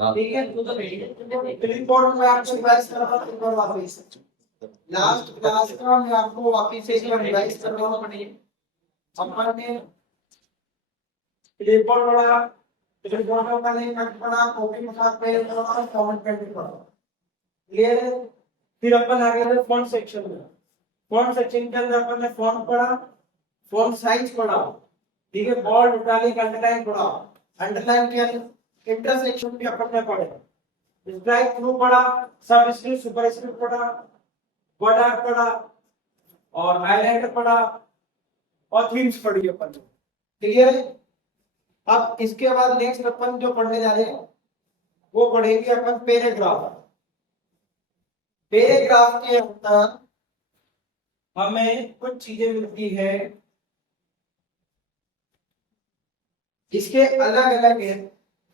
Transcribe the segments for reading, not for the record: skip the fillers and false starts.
ठीक है, क्लिपबोर्ड में आपको रिवाइज कर रहा हूं एक बार वापस। लास्ट क्लास का मैं आपको वापस से एक बार रिवाइज कर रहा हूं। अपन ने क्लिपबोर्ड पढ़ा, क्लिपबोर्ड का नहीं कट पढ़ा, कॉपी के साथ पेन पढ़ा, फॉन्ट पेंटिंग पढ़ा। क्लियर है? फिर अपन आ गए फॉन्ट सेक्शन में। फॉन्ट सेक्शन के अंदर अपन ने फॉन्ट पढ़ा, फॉन्ट साइज पढ़ा, ठीक है, बोल्ड इटैलिक अंडरलाइन पढ़ा। अंडरलाइन के इंटरसेक्शन भी अपन ने पढ़े। स्ट्राइक थ्रू पढ़ा, सबस्क्रिप्ट सुपरस्क्रिप्ट पढ़ा, वर्ड आर्ट पढ़ा और हाइलाइटर पढ़ा और थीम्स पढ़ी अपन। क्लियर है? अब इसके बाद नेक्स्ट अपन जो पढ़ने जा रहे हैं वो पढ़ेंगे अपन पैराग्राफ। पैराग्राफ के अंदर हमें कुछ चीजें मिलती है, इसके अलग अलग है,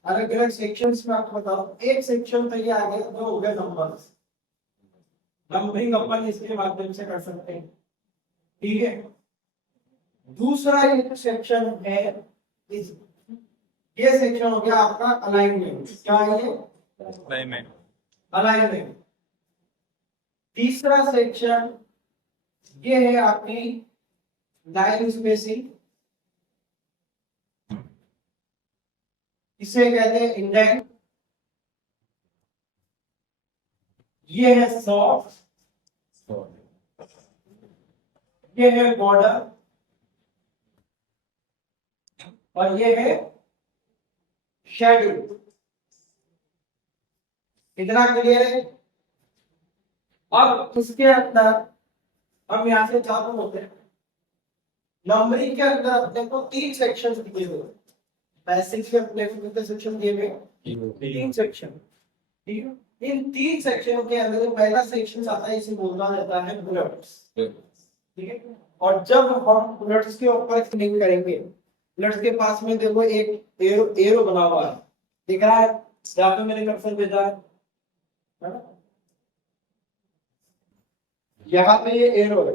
अलग अलग सेक्शंस में आपको बताओ। एक सेक्शन तो ये आ गया जो हो गया नंबर्स, नंबरिंग अपन इसके माध्यम से कर सकते हैं, ठीक है। दूसरा एक सेक्शन है इस, ये सेक्शन हो गया आपका अलाइनमेंट। क्या है ये? अलाइनमेंट। अलाइनमेंट। तीसरा सेक्शन ये है आपकी लाइन स्पेसिंग, इसे कहते हैं इंडेंट। ये है सॉफ्ट, ये है बॉर्डर और ये है शेडो। इतना क्लियर है? अब इसके अंदर हम यहां से चालू होते हैं। नंबरिंग के अंदर अपने को 3 सेक्शंस दिए हुए, बेसिक्स के अपने को कितने सेक्शन दिए हुए? 3 सेक्शन, ठीक है। इन 3 सेक्शन के अंदर पहला सेक्शन आता है, इसे बोला जाता है बुलेट्स, ठीक है। और जब हम बुलेट्स के ऊपर क्लिक करेंगे, बुलेट्स के पास में देखो एक एरो बना हुआ है, दिख रहा है? जहां पे मैंने कर्सर भेजा है ना, यहाँ पे ये एरो है।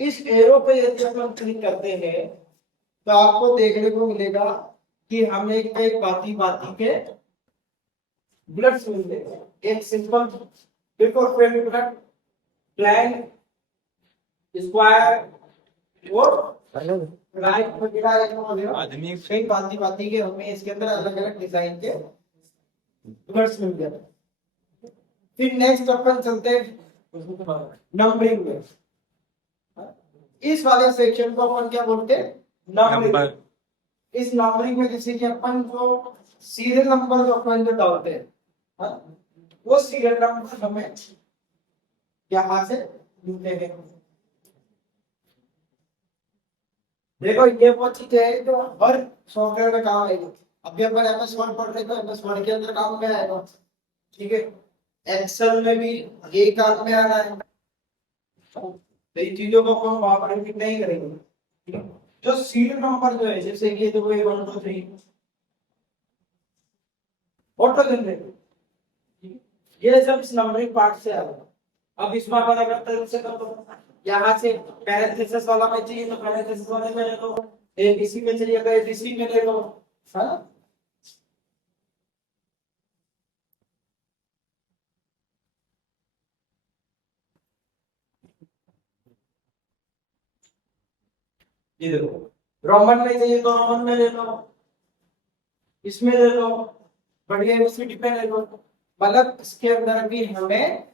इस एरो पे यदि हम क्लिक करते हैं तो आपको देखने को मिलेगा कि हमें कई बाती के बुलेट्स मिलते हैं। एक सिंपल बिल्कुल फ्रेम बुलेट, प्लेन, स्क्वायर और राइट वगैरह आदमी कई बाती के हमें इसके अंदर अलग अलग डिजाइन के बुलेट्स मिल गए। फिर नेक्स्ट अपन चलते हैं नंबरिंग में। इस वाले सेक्शन को अपन क्या बोलते हैं? नंबर। इस नंबरिंग में जैसे कि अपन जो सीरियल नंबर जो अपन जो डालते हैं, वो सीरियल नंबर हमें यहाँ से मिलते हैं। देखो ये वो चीज है जो हर सॉफ्टवेयर में काम आएगी। अभी अपन एमएस वर्ड पढ़ रहे हैं तो एमएस वर्ड के अंदर काम में आएगा, ठीक है। एक्सेल में भी ये काम में आ रहा है, तो इन चीजों को हम वहां पर रिपीट नहीं करेंगे। जो सीरियल नंबर जो है, जैसे ये तो कोई 1 2 3 ऑटो जनरेट, ये सब इस नंबरिंग पार्ट से आ रहा है। अब इसमें अपन अगर तरह से कर दो, यहाँ से पैरेंथेसिस वाला में चाहिए तो पैरेंथेसिस वाले में ले लो, एबीसी में चाहिए तो एबीसी में ले लो, है ना। ये देखो, रोमन में चाहिए तो रोमन में ले लो, इसमें ले लो, बढ़िया एबीसीडी पे ले लो। मतलब इसके अंदर भी हमें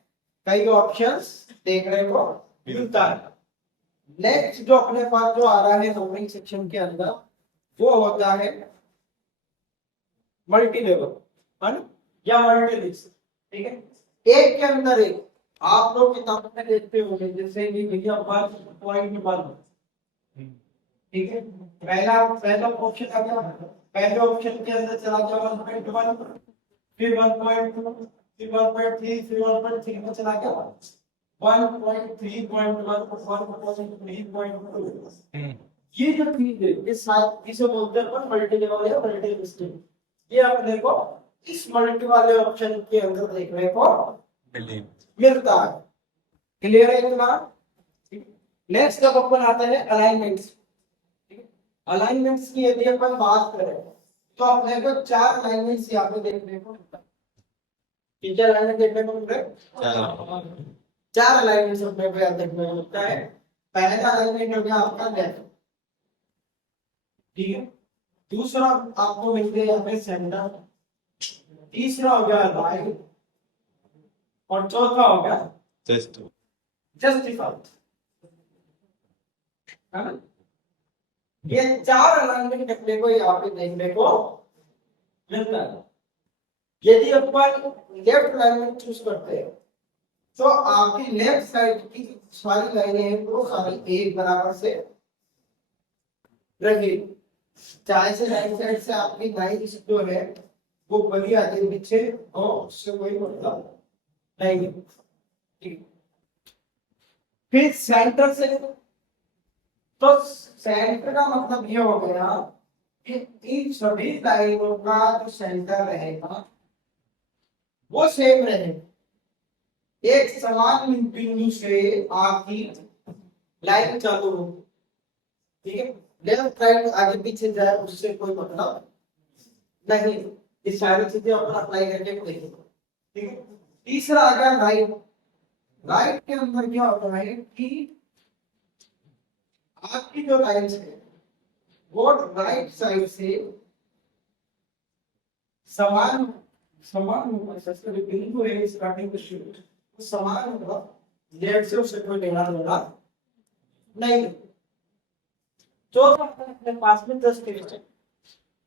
कई ऑप्शंस देखने को मिलता है। नेक्स्ट जो अपने पास जो आ रहा है नंबरिंग सेक्शन के अंदर, वो होता है मल्टी लेवल, है ना, या मल्टी लिस्ट, ठीक है। एक के अंदर एक आप लोग किताबों में देखते होंगे, जैसे कि भैया 1.1, ठीक है। पहला ऑप्शन आ गया, पहले ऑप्शन के अंदर चला गया 1.1, फिर 1.2, फिर 1.3, फिर 1.3 में चला गया 1.3.1, 1.3.2। ये जो चीज है, इस इसे बोलते हैं मल्टी लेवल या मल्टी लिस्टिंग। ये अपने को इस मल्टी वाले ऑप्शन के अंदर देखने को मिलता है। क्लियर है इतना? नेक्स्ट अब अपन आता है अलाइनमेंट्स। अलाइनमेंट्स की यदि अपन बात करें तो अपने को 4 अलाइनमेंट्स यहाँ पे देखने को मिलता है। तीन अलाइनमेंट देखने को मिल रहे हैं, चार अलाइनमेंट अपने को याद देखने को मिलता है। पहला अलाइनमेंट हो गया आपका लेफ्ट, ठीक है। दूसरा आपको मिल गया यहाँ पे सेंटर, तीसरा हो गया राइट, और चौथा हो गया जस्टिफाइड, है ना। ये चार अलाइनमेंट अपने को यहाँ पे देखने को मिलता है। यदि अपन लेफ्ट अलाइनमेंट चूज करते हैं तो आपकी लेफ्ट साइड की सारी लाइनें हैं वो सारी एक बराबर से रहेगी, चाहे से राइट साइड से आपकी लाइन जो है वो बड़ी आगे पीछे और उससे कोई मतलब नहीं है, ठीक। फिर सेंटर से, तो सेंटर का मतलब ये हो गया कि इन सभी लाइनों का जो सेंटर रहेगा वो सेम रहेगा, एक समान बिंदु से आपकी लाइन चालू होगी, ठीक है। लेफ्ट राइट आगे पीछे जाए उससे कोई मतलब नहीं, ये सारी चीजें अपन अप्लाई करके देखेंगे, ठीक है। तीसरा आ गया राइट, राइट के अंदर क्या होता है कि आपकी जो लाइन है वो राइट साइड से समान समान बिंदु है स्टार्टिंग शुरू समान होगा, लेफ्ट से उससे कोई लेना देना नहीं। चौथा अपने पास में जस्टिफाई,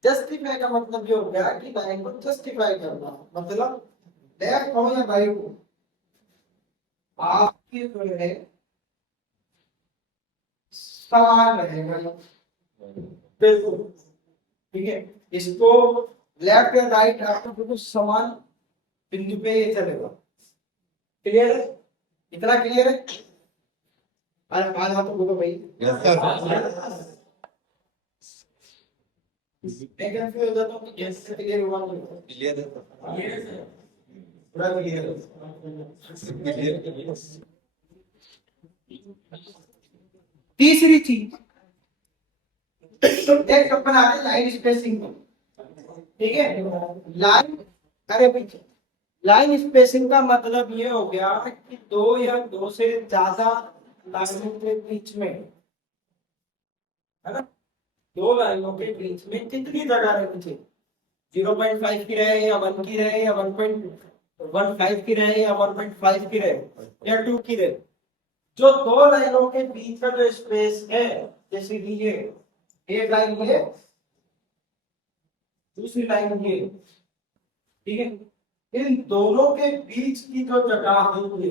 जस्टिफाई का मतलब ये हो गया कि लाइन को जस्टिफाई करना, मतलब लेफ्ट हो या राइट हो आपके जो है समान रहेगा, बिल्कुल, ठीक है। इसको लेफ्ट या राइट आपको बिल्कुल समान बिंदु पे ये चलेगा, क्लियर है, इतना क्लियर है। आज आज आप बोलो भाई एक कंफ्यूज हो जाता हूं कि कैसे क्लियर हुआ, क्लियर है पूरा क्लियर है। तीसरी चीज एक अपन आ गए लाइन स्पेसिंग, ठीक है। लाइन, अरे भाई लाइन स्पेसिंग का मतलब ये हो गया कि दो या दो से ज्यादा लाइनों के बीच में, है ना, दो लाइनों के बीच में कितनी जगह रहनी चाहिए, 0.5 की रहे या 1 की रहे या 1.15 की रहे या 1.5 की रहे या 2 की रहे, जो दो लाइनों के बीच का जो स्पेस है, जैसे कि ये एक लाइन ये दूसरी लाइन ये, ठीक है, इन दोनों के बीच की जो जगह है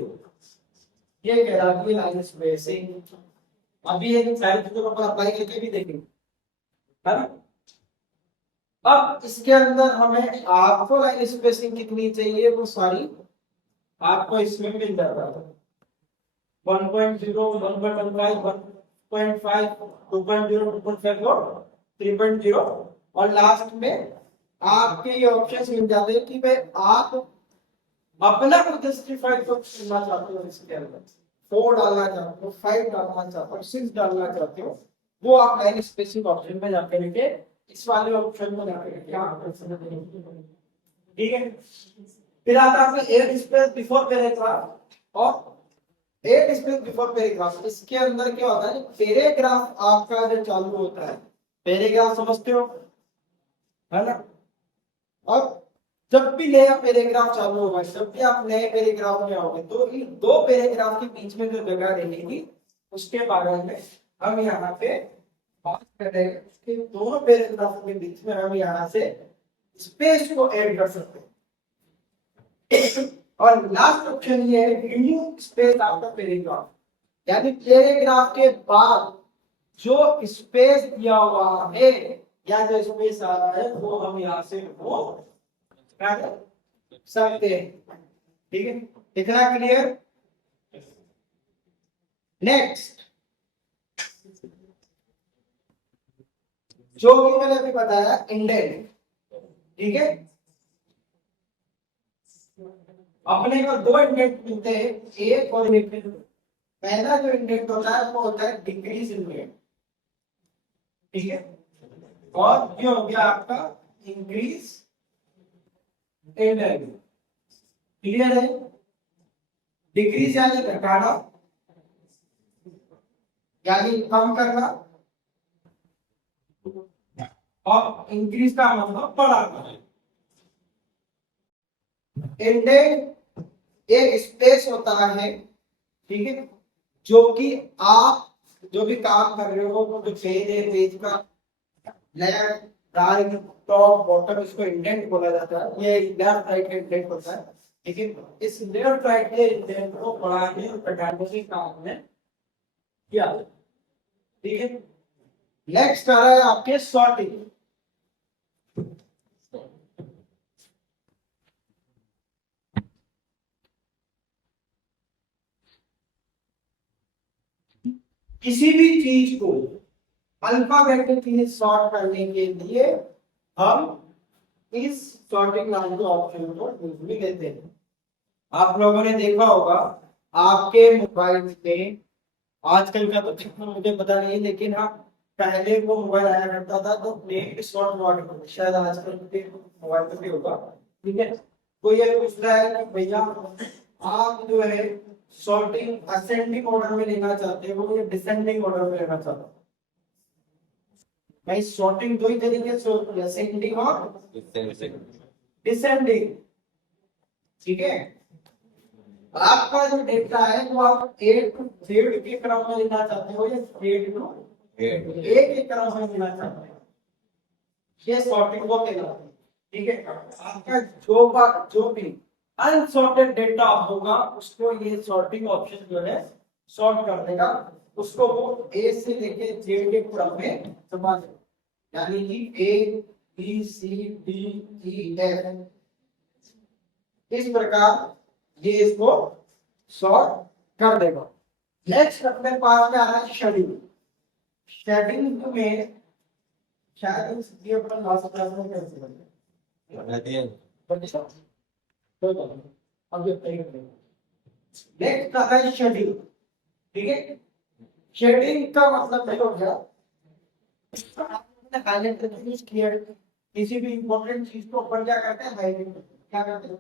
ये कहलाती है लाइन स्पेसिंग। अभी ये सारी चीजों को अप्लाई करके भी देखेंगे, है ना। अब इसके अंदर हमें आपको लाइन स्पेसिंग कितनी चाहिए वो सारी आपको इसमें मिल जाता है, 1.0 1.15 1.5 2.0 2.5 और 3.0, और लास्ट में आपके ये ऑप्शंस मिल जाते हैं कि भाई आप अपना को जस्टिफाई करना चाहते हो, इसके अंदर 4 डालना चाहते हो, 5 डालना चाहते हो, 6 डालना चाहते हो, वो आप लाइन स्पेसिंग ऑप्शन में जाके लेके इस वाले ऑप्शन में जाके लेके आप कर सकते हैं, ठीक है। फिर आता है एड स्पेस बिफोर पैराग्राफ और एड स्पेस बिफोर पैराग्राफ। इसके अंदर क्या होता है, पैराग्राफ आपका जो चालू होता है, पैराग्राफ समझते हो, है ना। अब जब भी नया पैराग्राफ चालू होगा, जब भी आप नए पैराग्राफ में आओगे तो इन दो पैराग्राफ के बीच में जो जगह रहेगी उसके बारे में हम यहाँ पे बात कर रहे हैं, कि दोनों पैराग्राफ के बीच में हम यहाँ से स्पेस को ऐड कर सकते हैं। और लास्ट ऑप्शन ये है रिमूव स्पेस आफ्टर पैराग्राफ, यानी पैराग्राफ के बाद जो स्पेस दिया हुआ है या जो स्पेस आ रहा है वो हम यहाँ से वो सकते हैं, ठीक है। इतना क्लियर। नेक्स्ट जो कि मैंने अभी बताया इंडेंट, ठीक है। अपने को दो इंडेंट मिलते हैं, एक और एक। पहला जो इंडेंट होता है वो होता है डिक्रीज इंडेंट, ठीक है, और ये हो गया आपका इंक्रीज इंडेंट। क्लियर है? डिक्रीज यानी घटाना, यानी कम करना, और इंक्रीज का मतलब बढ़ाना। इंडेंट एक स्पेस होता है, ठीक है, जो कि आप जो भी काम कर रहे हो, वो जो पेज है, पेज का लेफ्ट राइट टॉप बॉटम, इसको इंडेंट बोला जाता है। ये लेफ्ट राइट का इंडेंट होता है, लेकिन इस लेफ्ट राइट के इंडेंट को बढ़ाने और घटाने के काम में किया, ठीक है। नेक्स्ट आ रहा है आपके सॉर्टिंग। किसी भी चीज को अल्फाबेटिकली सॉर्ट करने के लिए हम इस सॉर्टिंग नाम के ऑप्शन को यूजली लेते हैं। आप लोगों ने देखा होगा आपके मोबाइल में, आजकल का तो कितना मुझे पता नहीं, लेकिन हाँ पहले वो मोबाइल आया करता था तो नेम सॉर्ट वर्ड, शायद आजकल के मोबाइल में भी होगा, ठीक है। तो ये पूछ रहा है कि भैया आप जो है सॉर्टिंग असेंडिंग ऑर्डर में लेना चाहते हो या डिसेंडिंग ऑर्डर में लेना चाहते हो? भाई सॉर्टिंग दो ही तरीके से होती है, असेंडिंग और डिसेंडिंग, ठीक है। आपका जो डेटा है वो आप A टू Z के क्रम में लेना चाहते हो या Z टू A के क्रम में लेना चाहते हो, ये सॉर्टिंग को कहलाता है, ठीक है। आपका जो भी अनसॉर्टेड डेटा होगा उसको ये सॉर्टिंग ऑप्शन जो है सॉर्ट कर देगा, उसको वो A से लेके Z के क्रम में समा देगा, यानी कि A B C D E F, इस प्रकार ये इसको सॉर्ट कर देगा। नेक्स्ट अपने पास में आ रहा है शेड्यूल। शेड्यूल में शायद इस वीडियो पर लास्ट क्लास में कैसे बनेगा तो अब ये तय करेंगे। नेक्स्ट आता है शेड्यूल, ठीक है। शेड्यूल का मतलब ये हो गया, आपने हाईलाइट करके यूज किया, किसी भी इंपॉर्टेंट चीज को अपन क्या करते हैं, हाईलाइट, क्या करते हैं,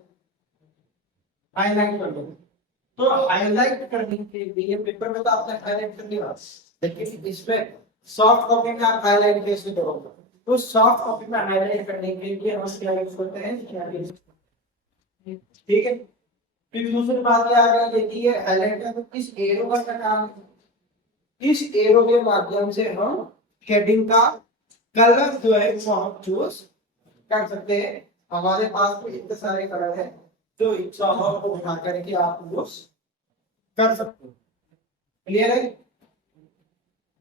हाईलाइट कर दो। तो हाईलाइट करने के लिए पेपर में तो आपने हाईलाइट कर लिया, लेकिन इसमें सॉफ्ट कॉपी में आप हाईलाइट कैसे करोगे? तो सॉफ्ट कॉपी में हाईलाइट करने के लिए हम क्या यूज करते हैं, ठीक है। फिर दूसरी बात ये आ गई कि ये हाईलाइट है, तो इस एरो का क्या काम है? इस एरो के माध्यम से हम हेडिंग का कलर जो है वो हम चूज कर सकते हैं। हमारे पास तो इतने सारे कलर है, तो इच्छा हो को उठा करके आप यूज कर सकते हो। क्लियर है?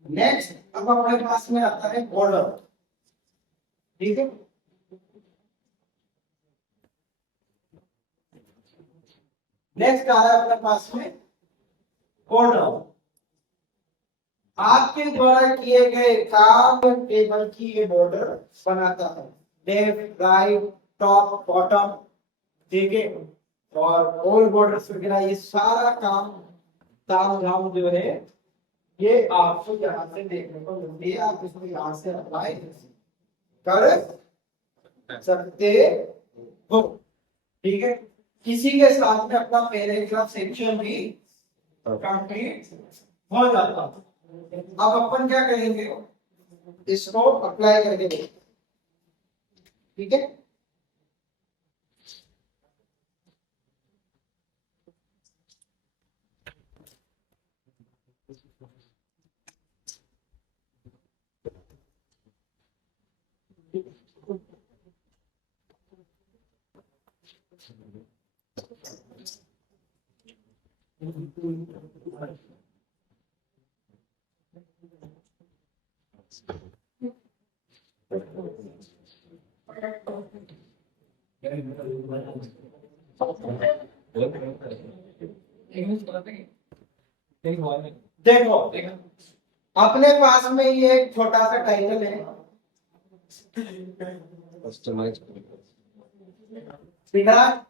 नेक्स्ट अब हमारे पास में आता है बॉर्डर, ठीक है। नेक्स्ट आ रहा है अपने पास में बॉर्डर। आपके द्वारा किए गए काम टेबल की ये बॉर्डर बनाता है, लेफ्ट राइट टॉप बॉटम, ठीक है, और ऑल बॉर्डर्स वगैरह, ये सारा काम ताम झाम जो है ये आपको यहाँ से देखने को मिलती है। आप इसको यहाँ से अप्लाई कर सकते हो, ठीक है। किसी के साथ में अपना पैराग्राफ सेक्शन भी कंप्लीट हो जाता है। अब अपन क्या करेंगे, इसको अप्लाई करके देखें, ठीक है। देखो अपने पास में ये एक छोटा सा टाइटल है, बिना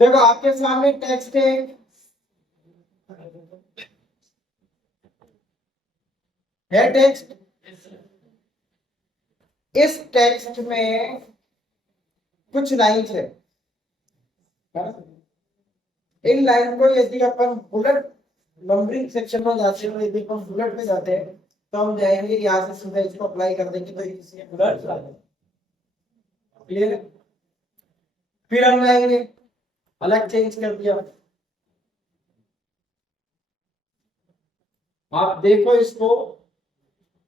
देखो आपके सामने टेक्स्ट है, टेक्स्ट। इस टेक्स्ट में कुछ लाइन्स है, इन लाइन को यदि अपन बुलेट नंबरिंग सेक्शन में जाते हैं, यदि अपन बुलेट में जाते हैं तो हम जाएंगे यहाँ से सीधा इसको अप्लाई कर देंगे तो इसके बुलेट क्लियर। फिर हम जाएंगे, अलग चेंज कर दिया, आप देखो इसको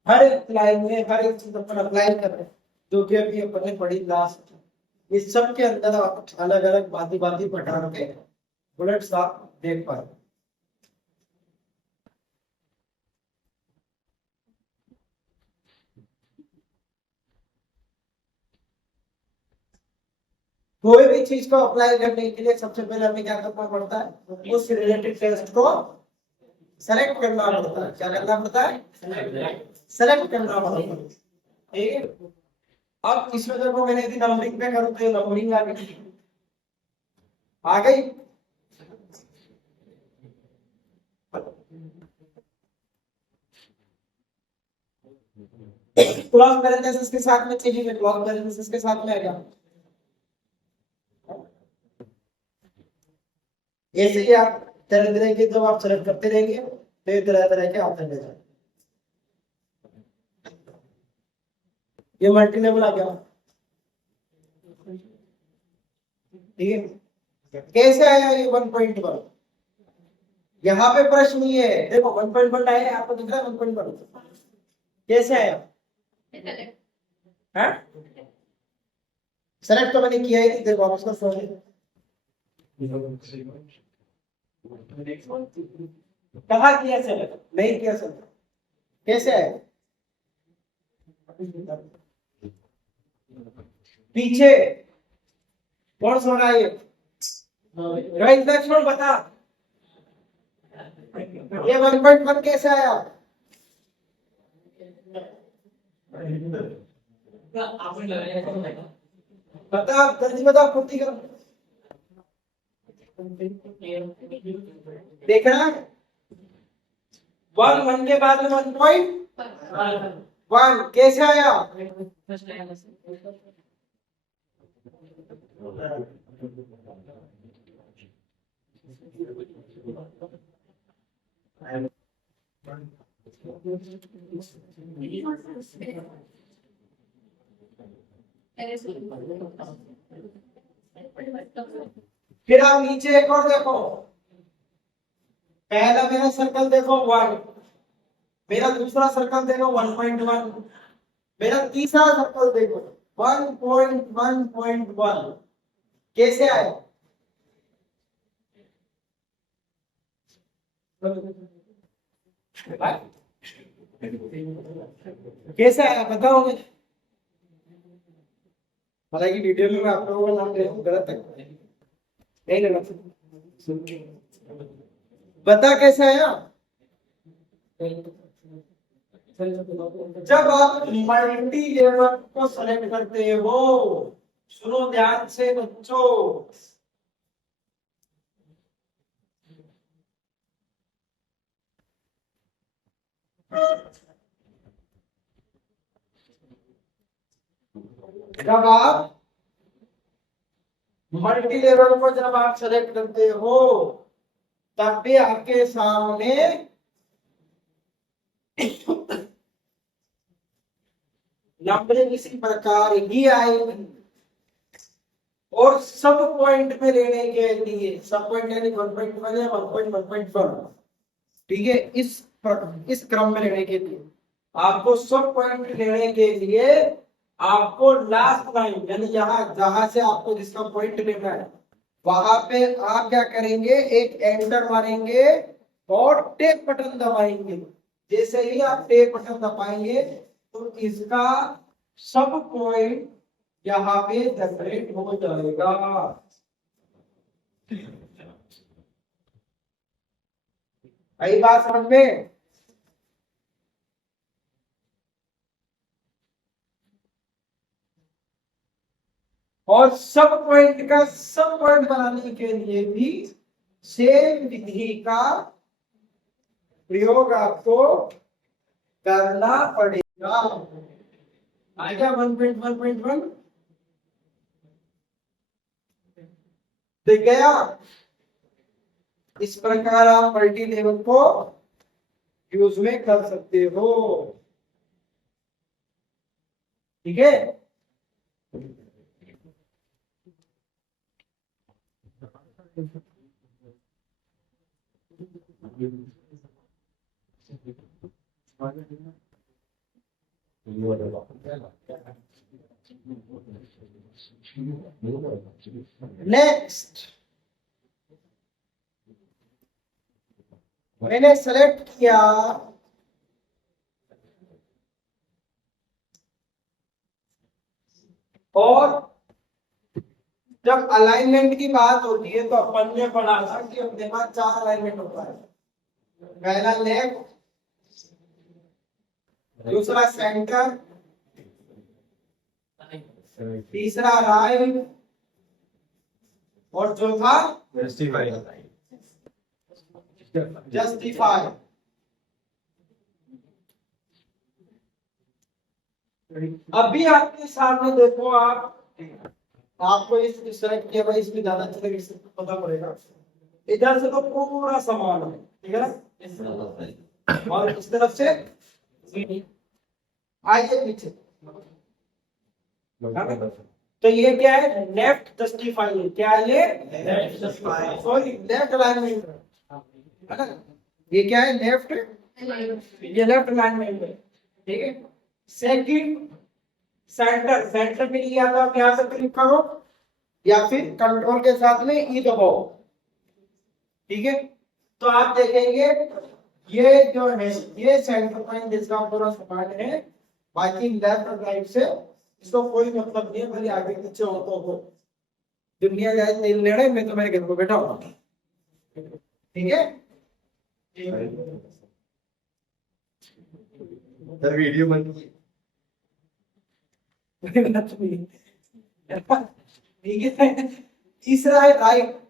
हर एक लाइन में हर एक चीज अपन अप्लाई कर रहे हैं जो कि अभी अपन ने पढ़ी लास्ट। इस सब के अंदर आप अलग अलग बाती बाती प्रकार के बुलेट्स आप देख पाए। कोई भी चीज को अप्लाई करने के लिए सबसे पहले हमें क्या करना पड़ता है, उस रिलेटेड टेक्स्ट को सेलेक्ट करना पड़ता है। क्या करना पड़ता है? सेलेक्ट करना पड़ता है। ठीक है, अब इसमें देखो मैंने यदि नंबरिंग पे करूं तो नंबरिंग आ गई। क्लॉज पैरेंथेसिस के साथ में चाहिए, क्लॉज पैरेंथेसिस के साथ में आएगा। ऐसे ही आप तरह तरह के जब आप सेलेक्ट करते रहेंगे तो तरह तरह के ऑप्शन दे जाए। ये मल्टी लेवल आ गया, ठीक है। कैसे आया ये 1.1? यहाँ पे प्रश्न ये है, देखो 1.1 आया, आपको दिख रहा है 1.1 कैसे आया? सेलेक्ट तो मैंने किया ही नहीं, देखो आप उसको कहा किया सेलेक्ट, नहीं किया सेलेक्ट, कैसे आया? पीछे कौन सो रहा है? रोहित लक्ष्मण बता, ये 1.1 कैसे आया? बता, जल्दी बताओ, पूर्ति करो। देख रहा है 1 के बाद में 1.1 कैसे आया? फिर आप नीचे एक और देखो, पहला मेरा सर्कल देखो 1, मेरा दूसरा सर्कल देखो 1.1, मेरा तीसरा सर्कल देखो 1.1.1 कैसे आया? कैसे आया बताओ मुझे। हालांकि डिटेल में आप लोगों का नाम गलत है, नहीं लेना, बता कैसे आया? जब आप मल्टी लेवल को सेलेक्ट करते हो, सुनो ध्यान से बच्चों, जब आप मल्टी लेवल को जब आप सेलेक्ट करते हो तब भी आपके सामने नंबरिंग इसी प्रकार ही आएगी। और सब पॉइंट में लेने के लिए सब पॉइंट यानी 1.1 या 1.1.1, ठीक है, इस क्रम में लेने के लिए आपको सब पॉइंट लेने के लिए आपको लास्ट लाइन यानी यहाँ जहां से आपको जिसका पॉइंट लेना है वहां पे आप क्या करेंगे, एक एंटर मारेंगे और टेप बटन दबाएंगे। जैसे ही आप टेप बटन दबाएंगे तो इसका सब पॉइंट यहाँ पे जनरेट हो जाएगा। आई बात समझ में? और सब पॉइंट का सब पॉइंट बनाने के लिए भी सेम विधि का प्रयोग आपको करना पड़ेगा। आएगा 1.1.1 देख गया। इस प्रकार आप मल्टी लेवल को यूज में कर सकते हो, ठीक है। नेक्स्ट मैंने सेलेक्ट किया और जब अलाइनमेंट की बात होती है तो अपन ने पढ़ा था कि अपने पास 4 अलाइनमेंट होता है। पहला लेफ्ट, दूसरा सेंटर, तीसरा राइट और चौथा जस्टिफाई। अभी आपके सामने देखो, आपको इस सेलेक्ट किया भाई, इसमें ज्यादा अच्छे तरीके से पता पड़ेगा। इधर से तो पूरा समान है, ठीक है ना, और इस तरफ से आइए पीछे। तो ये क्या है, लेफ्ट जस्टिफाई है। क्या है ये? Left justify, sorry left alignment है ना। ये क्या है? लेफ्ट, ये लेफ्ट अलाइनमेंट है, ठीक है। सेकंड सेंटर, सेंटर के लिए आप यहां से क्लिक करो या फिर कंट्रोल के साथ में ई दबाओ, ठीक है। तो आप देखेंगे ये जो है ये सेंटर पॉइंट जिसका पूरा समान है, बाकी लेफ्ट और राइट से इसको कोई मतलब नहीं है, भले आगे पीछे हो तो हो। दुनिया जाए नहीं लड़े, मैं तो मेरे घर को बैठा हूँ, ठीक है। वीडियो बन ठीक है। तीसरा है राइट,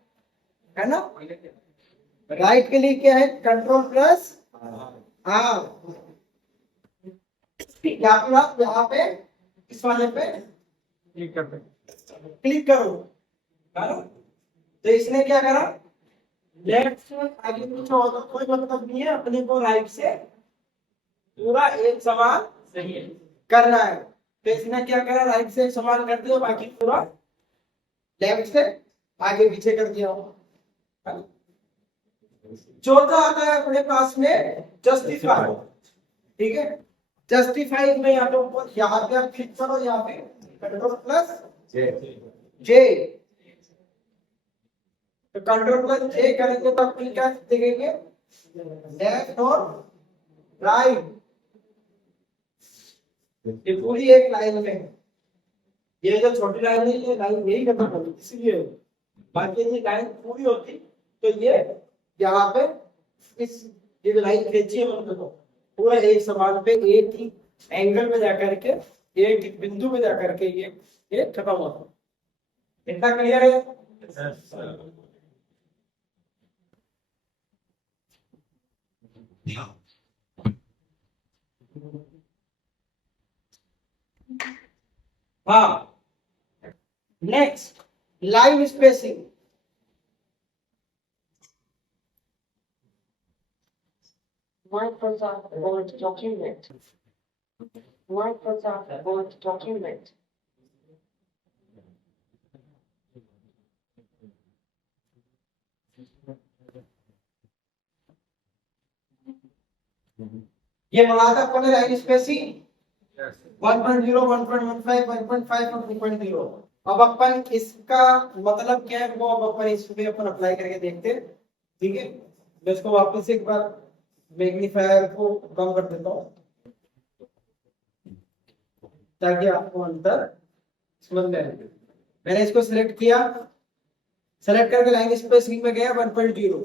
है ना। राइट के लिए क्या है? कंट्रोल प्लस हाँ, आप यहाँ पे इस वाले पे क्लिक करो, तो इसने क्या करा, लेफ्ट से आगे पीछे हो तो कोई मतलब नहीं है, अपने को राइट से पूरा एक समान करना है। तो इसने क्या करा, राइट से एक समान कर दिया, बाकी पूरा लेफ्ट से आगे पीछे कर दिया। चौथा आता है अपने पास में जस्टिफाई, ठीक है। जस्टिफाई में या तो यहाँ पे आप क्लिक करो, यहाँ पे कंट्रोल प्लस जे, तो कंट्रोल प्लस जे करेंगे तो आपको क्या दिखेंगे, लेफ्ट और राइट, ये पूरी एक लाइन में है। ये जो छोटी लाइन है ये लाइन यही खत्म होगी, इसलिए बाकी ये लाइन पूरी होती तो ये यहाँ पे इस ये जो लाइन खींची है मतलब पूरा एक समान पे एक ही एंगल में जाकर के एक बिंदु में जाकर के ये खत्म होता है। इतना क्लियर है? हाँ, next line spacing. Microsoft Word document. Microsoft Word document. ये बना था अपन ने लाइन स्पेसिंग 1.0 1.15 1.5 और 2.0। अब अपन इसका मतलब क्या है वो अब अपन इस पे अपन अप्लाई करके देखते हैं। ठीक है, मैं इसको वापस एक बार मैग्नीफायर को कम कर देता हूँ ताकि आपको अंतर समझ में आए। मैंने इसको सिलेक्ट किया, सेलेक्ट करके लाइन स्पेसिंग में गया 1.0।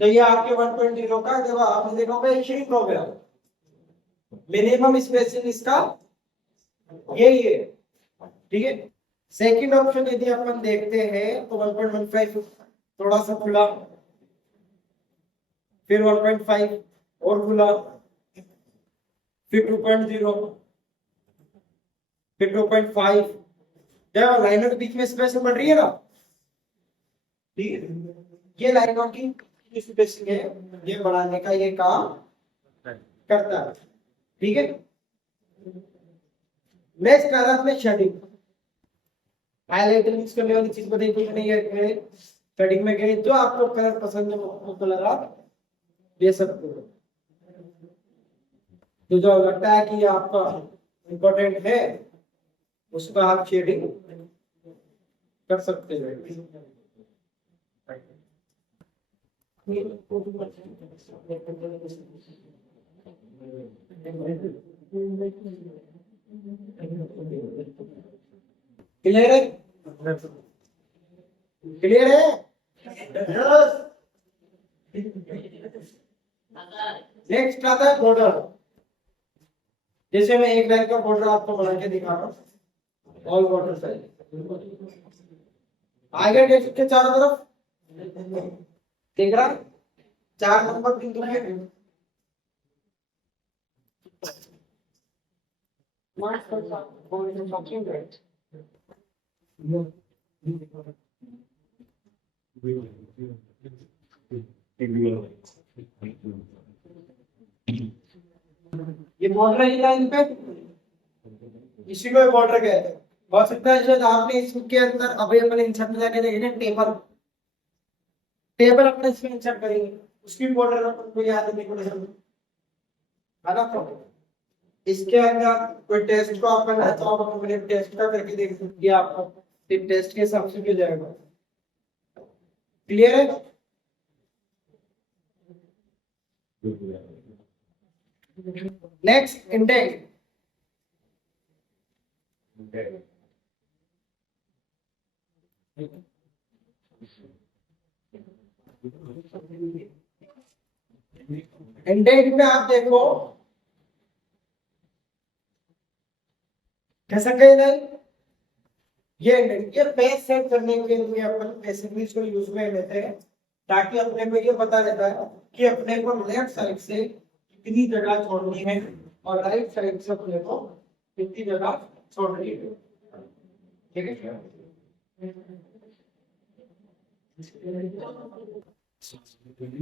तो ये आपके 1.0 का जब आपने देखा होगा ये श्रिंक हो गया। मिनिमम स्पेसिंग इसका यही है। ठीक है, सेकंड ऑप्शन यदि अपन देखते हैं तो 1.15 थोड़ा सा खुला, फिर 1.5 और खुला, फिर 2.0, फिर 2.5। जब लाइनों के बीच में स्पेस बन रही है ना, ठीक है, ये लाइनों की स्पेसिंग है, ये बढ़ाने का ये काम करता है। ठीक है, नेक्स्ट आ रहा है शेडिंग। हाइलाइटिंग करने वाली चीज बताइए कि नहीं है, शेडिंग में गए जो आपको कलर पसंद है वो कलर आप दे सकते हो। तो जो लगता है कि आपका इम्पोर्टेंट है उसका आप शेडिंग कर सकते हो। क्लियर है? क्लियर है? नेक्स्ट आता है बॉर्डर। जैसे मैं एक लाइन का बॉर्डर आपको बना के दिखा रहा हूँ, ऑल बॉर्डर साइज आगे डेस्क के चारों तरफ देख रहा, 4 नंबर बिंदु है। Mark the border document. ये बॉर्डर है लाइन पे, इसी को बॉर्डर कहते हैं। हो सकता है शायद आपने इसके अंदर अभी अपने इंसर्ट में जाके देखे ना टेबल, टेबल अपने इसमें इंसर्ट करेंगे, उसकी बॉर्डर अपन को याद है है ना। इसके अंदर कोई टेस्ट को आप करना चाहो तो अपने टेस्ट का करके देख सकते हैं, आपको टेस्ट के हिसाब से मिल जाएगा। क्लियर है? Next index. इंडेक्स में आप देखो कैसा कहना है, ये पेज सेट करने के लिए अपन बेसिकली इसको यूज में लेते हैं ताकि अपने को ये पता रहता है कि अपने को लेफ्ट साइड से कितनी जगह छोड़नी है और राइट साइड से अपने को कितनी जगह छोड़नी है। ठीक है,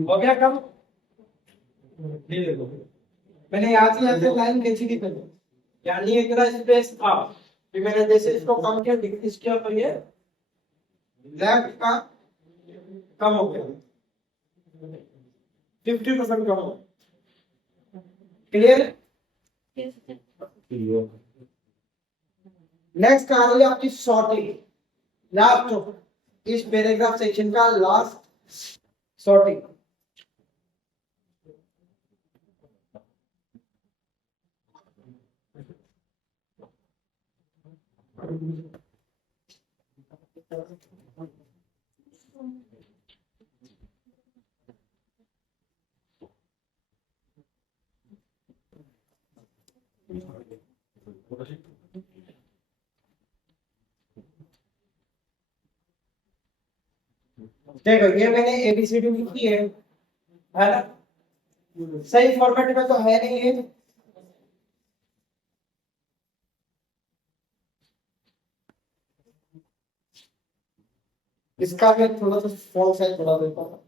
हो गया कम? ये देखो मैंने यहाँ से लाइन खींची थी पहले, यानी इतना स्पेस था, फिर मैंने जैसे इसको कम किया डिक्रीज किया तो ये लेफ्ट का कम हो गया, 50% कम हो। क्लियर? नेक्स्ट आ रही है आपकी सॉर्टिंग। लास्ट इस पैराग्राफ सेक्शन का लास्ट सॉर्टिंग। देखो ये मैंने एबीसीडी लिखी है ना, सही फॉर्मेट में तो है नहीं है। इसका मैं थोड़ा सा फॉन्ट साइज बढ़ा देता हूँ।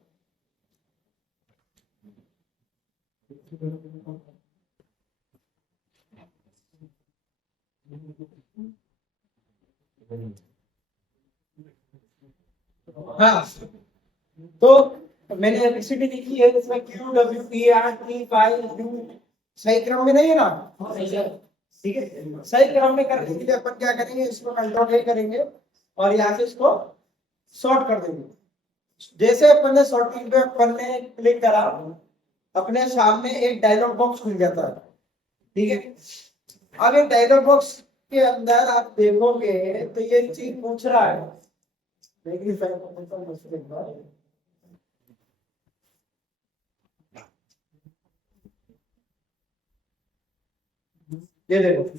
हाँ तो मैंने एबीसीडी लिखी है जिसमें Q W P R T phi U सही क्रम में नहीं है ना? ठीक है, सही क्रम में करने के लिए अपन क्या करेंगे, इसको कंट्रोल ए करेंगे और यहाँ से इसको शॉर्ट कर देंगे। जैसे अपन ने शॉर्टिंग पे अपन ने क्लिक करा, अपने सामने एक डायलॉग बॉक्स खुल जाता है। ठीक है, अब ये डायलॉग बॉक्स के अंदर आप देखोगे तो ये चीज पूछ रहा है, देखिए ये देखो,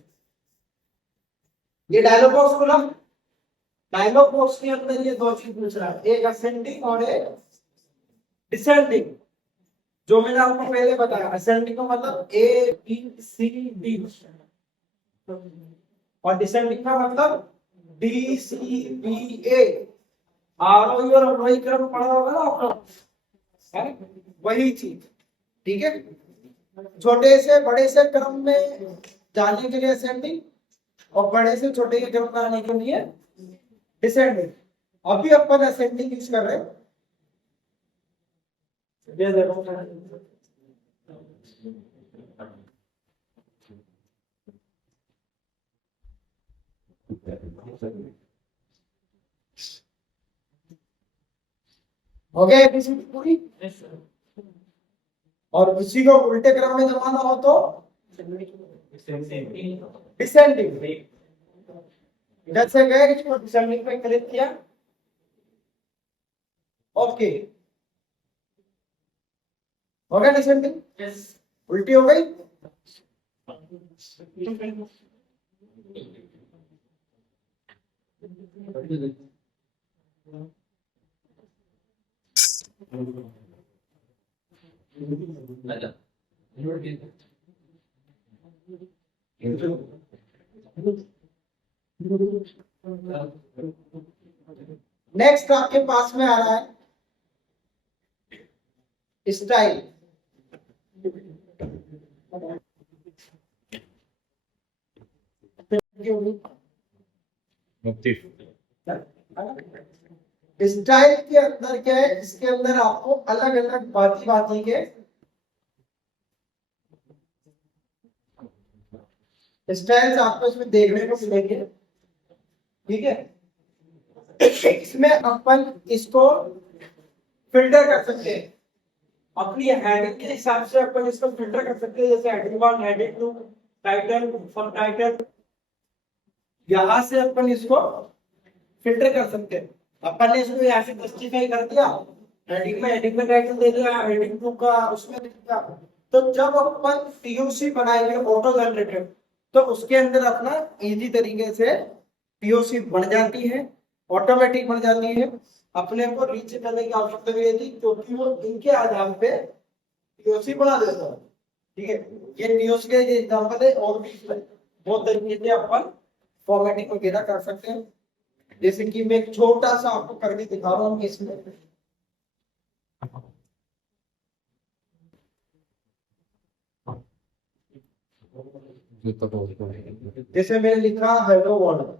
ये डायलॉग बॉक्स खुला। डायलॉग बॉक्स के अंदर ये दो चीज पूछ रहा है, एक असेंडिंग और एक डिसेंडिंग। जो मैंने आपको पहले बताया, असेंडिंग का मतलब ए बी सी डी और डिसेंडिंग का मतलब डी सी बी ए। आरोही और अवरोही क्रम पढ़ा होगा ना आपको, वही चीज। ठीक है, छोटे से बड़े से क्रम में जाने के लिए असेंडिंग और बड़े से छोटे के क्रम में आने के लिए डिसेंडिंग। अभी अपन असेंडिंग यूज कर रहे हैं। ये देखो, हो गया एबीसीडी पूरी। और उसी को उल्टे क्रम में जमाना हो तो डिसेंडिंग। जैसे गए इसको डिसेंडिंग पे क्लिक किया, ओके हो गया डिसेंडिंग। उल्टी हो गई, नेक्स्ट आपके पास में आ रहा है स्टाइल। स्टाइल के अंदर क्या है, इसके अंदर आपको अलग अलग भांति भांति के स्टाइल्स आपको इसमें देखने को मिलेंगे। ठीक है, इसमें अपन इसको फिल्टर कर सकते हैं अपनी हेडिंग के हिसाब से। अपन इसको फिल्टर कर सकते हैं, जैसे हेडिंग 1, हेडिंग 2, टाइटल, सब टाइटल। यहां से अपन इसको फिल्टर कर सकते हैं। अपन ने इसको यहाँ से जस्टिफाई कर दिया, हेडिंग में टाइटल दे दिया, हेडिंग 2 का उसमें दे दिया। तो जब अपन टीओसी बनाएंगे ऑटो जनरेटेड, तो उसके अंदर अपना इजी तरीके से टीओसी बन जाती है, ऑटोमेटिक बन जाती है। अपने को रीच करने की आवश्यकता नहीं रहती, क्योंकि वो इनके आधार पे टीओसी बना देता है। ठीक है, ये टीओसी का एग्जांपल है, और भी बहुत तरीके से अपन फॉर्मेटिंग वगैरह कर सकते हैं। जैसे कि मैं एक छोटा सा आपको करके दिखा रहा हूँ इसमें। जैसे मैंने लिखा हेलो वर्ल्ड,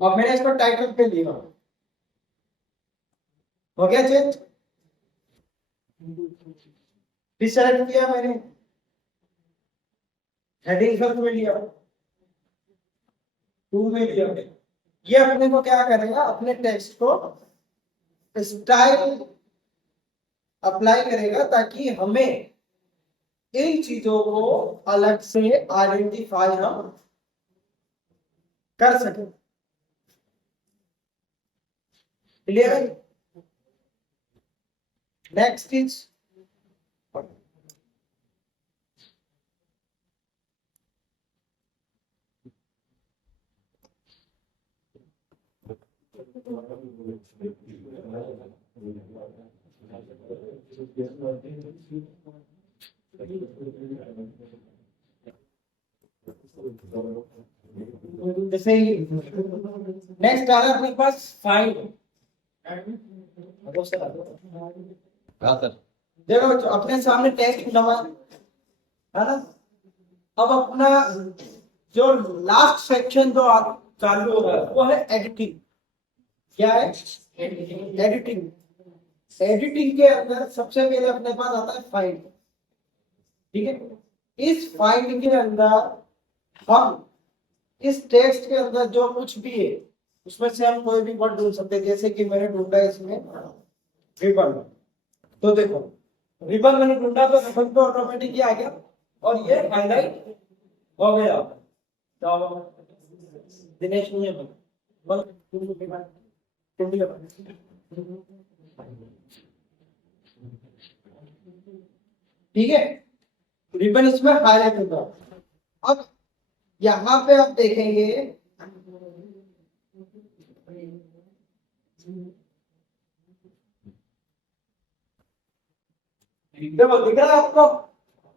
अब मैंने इसको टाइटल पे लिया, हो गया चेंज। डिसेलेक्ट किया मैंने, हेडिंग फर्स्ट में लिया, 2 में लिया। ये अपने को क्या करेगा, अपने टेक्स्ट को स्टाइल अप्लाई करेगा, ताकि हमें इन चीजों को अलग से आइडेंटिफाई हम कर सके। क्लियर है? नेक्स्ट इज जैसे नेक्स्ट आ रहा है अपने पास फाइंड हाँ सर। देखो बच्चों, अपने सामने टेक्स्ट खुला हुआ है ना। अब अपना जो लास्ट सेक्शन जो आप चालू हो रहा है वो है एडिटिंग। क्या है? एडिटिंग। एडिटिंग के अंदर सबसे पहले अपने पास आता है फाइंड। ठीक है, इस फाइंड के अंदर हम इस टेक्स्ट के अंदर जो कुछ भी है उसमें से हम कोई भी वर्ड ढूंढ सकते हैं। जैसे कि मैंने ढूंढा इसमें रिबन, तो देखो रिबन मैंने ढूंढा तो रिबन तो ऑटोमेटिकली आ गया और ये हाईलाइट हो गया। तो दिनेश नहीं है बल ठीक है, रिबन इसमें हाईलाइट होगा। अब यहाँ पे आप देखेंगे देखो दिख रहा है आपको,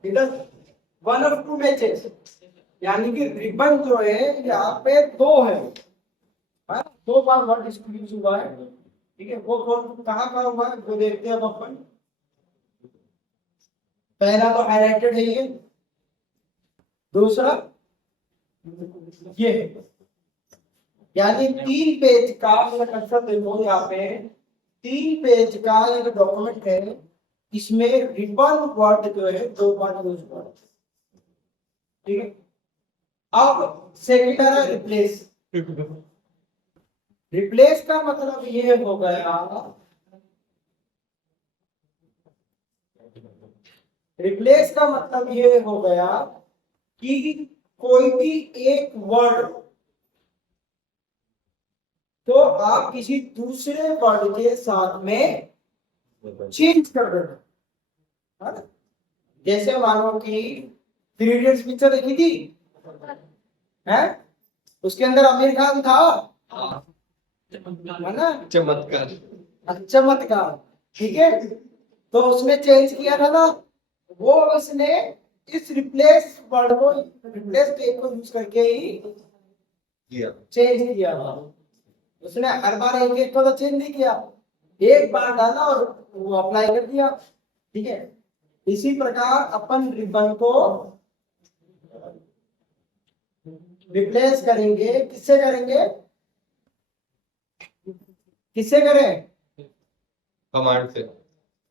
इधर 1 और 2 मैचेस, यानी कि रिबन जो है यहाँ पे 2 है, हाँ? 2 बार वर्ड इसको यूज हुआ है। ठीक है, वो कौन कहाँ हुआ है वो देखते हैं अब अपन। पहला तो हाईलाइटेड है ये, दूसरा ये है, यानी 3 पेज का कंसेप्ट देखो यहाँ पे 3 पेज का एक डॉक्यूमेंट है, इसमें रिबन वर्ड जो है 2 बार यूज हुआ है। ठीक है, अब सेकंड है रिप्लेस। रिप्लेस का मतलब ये हो गया, रिप्लेस का मतलब ये हो गया कि कोई भी एक वर्ड तो आप किसी दूसरे वर्ड के साथ में चेंज कर देना है ना। जैसे मानो कि 3 इडियट्स पिक्चर देखी थी है, उसके अंदर आमिर खान था है ना, चमत्कार। चमत्कार। ठीक है, तो उसने चेंज किया था ना, वो उसने इस रिप्लेस वर्ड को, रिप्लेस टेक को यूज करके ही चेंज किया था। उसने हर बार एक एक को तो चेंज नहीं किया, एक बार डाला और वो अप्लाई कर दिया। ठीक है, इसी प्रकार अपन रिबन को रिप्लेस करेंगे, किससे करेंगे, किससे करें? कमांड से।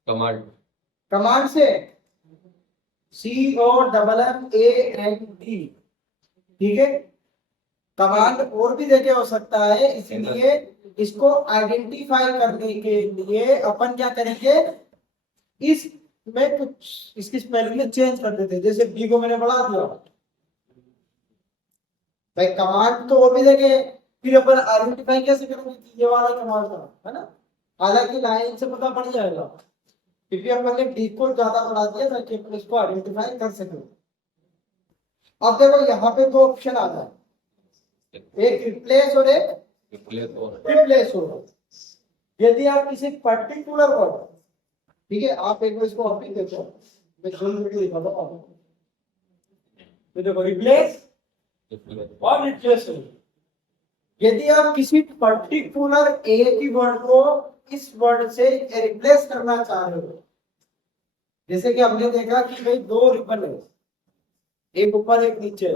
कमांड कमांड से, COMMAND। ठीक है, कमांड और भी देखे हो सकता है, इसलिए इसको आइडेंटिफाई करने के लिए अपन क्या करेंगे, इसमें कुछ इसकी स्पेलिंग चेंज कर देते हैं। जैसे बी को मैंने बढ़ा दिया भाई, कमांड तो और भी देखे, फिर अपन आइडेंटिफाई कैसे करेंगे कि ये वाला कमांड था, है ना। हालांकि लाइन से पता पड़ जाएगा, क्योंकि अपन ने डी को ज्यादा बढ़ा दिया ताकि अपन इसको आइडेंटिफाई कर सके। अब देखो यहाँ पे 2 ऑप्शन आता है, एक रिप्लेस और एक रिप्लेस हो। यदि आप किसी पर्टिकुलर वर्ड, ठीक है, आप एक बार इसको अभी देखो, मैं जूम करके दिखाता हूं आपको। तो देखो रिप्लेस और रिप्लेस हो, यदि आप किसी पर्टिकुलर एक ही वर्ड को इस वर्ड से रिप्लेस करना चाह रहे हो, जैसे कि हमने देखा कि भाई 2 रिबन है, एक ऊपर एक नीचे,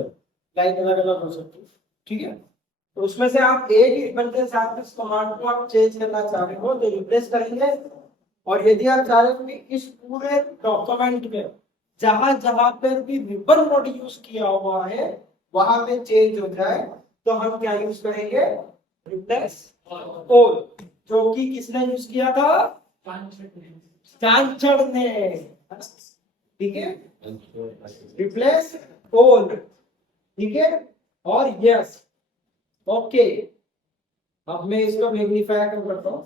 लाइन अलग अलग हो सकती है। ठीक है, तो उसमें से आप एक ही रिबन के साथ इस कमांड को आप चेंज करना चाह रहे हो तो रिप्लेस करेंगे। और यदि आप चाह रहे हो कि इस पूरे डॉक्यूमेंट में जहां जहां पर भी रिबन वर्ड यूज किया हुआ है वहां पे चेंज हो जाए, तो हम क्या यूज करेंगे, रिप्लेस ऑल, जो कि किसने यूज किया था, चांचड़ ने। ठीक है, रिप्लेस ऑल। ठीक है, और यस, ओके। अब मैं इसको मैग्नीफाई करता हूं,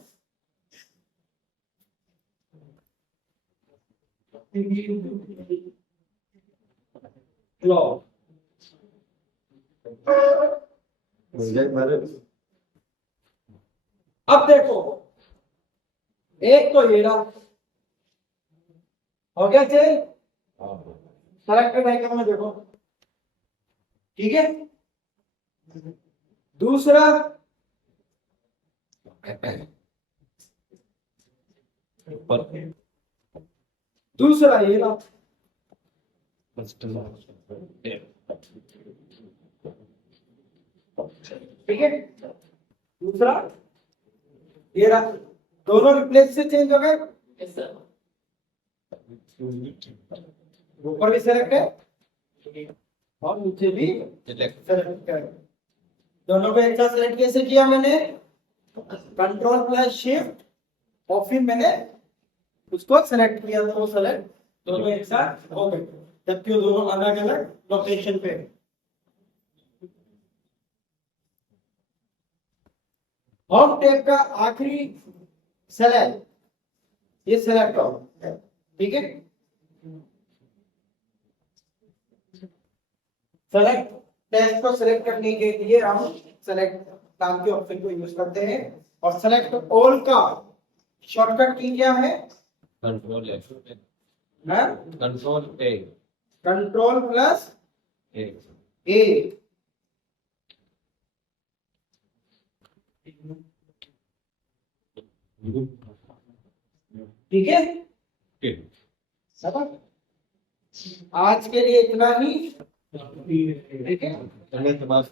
अब देखो एक तो ये रहा, हो गया चेंज, सेलेक्टेड आइकन में देखो। ठीक है, दूसरा ऊपर दूसरा ये ना ठीक है, दूसरा ये रहा, दोनों रिप्लेस से चेंज हो गए, Yes, sir. ऊपर भी सेलेक्ट है और नीचे भी सिलेक्ट सेलेक्ट है। दोनों को एक साथ सेलेक्ट कैसे किया मैंने, कंट्रोल प्लस शिफ्ट और फिर मैंने उसको सेलेक्ट किया, तो वो सेलेक्ट दोनों एक साथ हो गए, जबकि वो दोनों अलग अलग लोकेशन पे है। होम टैब का आखिरी सेलेक्ट, ये सेलेक्ट हो, ठीक है, सेलेक्ट टेक्स्ट को सेलेक्ट करने के लिए हम सेलेक्ट नाम के ऑप्शन को यूज करते हैं। और सेलेक्ट ऑल का शॉर्टकट की क्या है, कंट्रोल ए कंट्रोल प्लस ए ए, ठीक है, समझ। आज के लिए इतना ही, ठीक है। धन्यवाद।